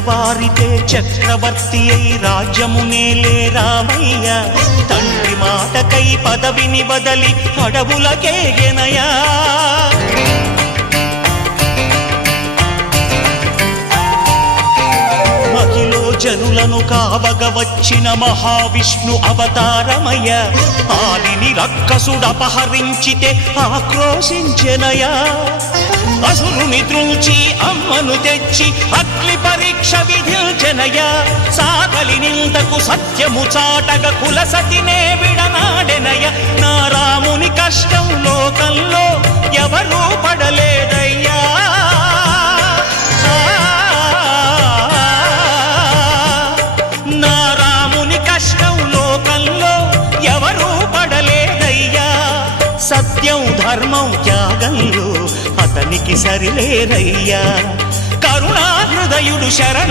వారితే చక్రవర్తి అయి రాజ్యమునేలే రామయ్య తండ్రి మాటకై పదవిని బదలి అడవులకేగెనయా మహిలో జనులను కావగ వచ్చిన మహావిష్ణు అవతారమయ్య ఆలిని రక్కసుడపహరించితే ఆక్రోశించెనయా అసురుని త్రుంచి అమ్మను తెచ్చి అగ్ని పరీక్ష విధించెనయా సాగలి నిందకు సత్యము చాటగ కులసతినే విడనాడెనయ నా రాముని కష్టం లోకంలో ఎవరూ పడలేదయ్యా నా రాముని కష్టం లోకంలో ఎవరూ పడలేదయ్యా సత్యం ధర్మం త్యాగంలో అతనికి సరిలేరయ్యా కరుణా హృదయుడు శరణ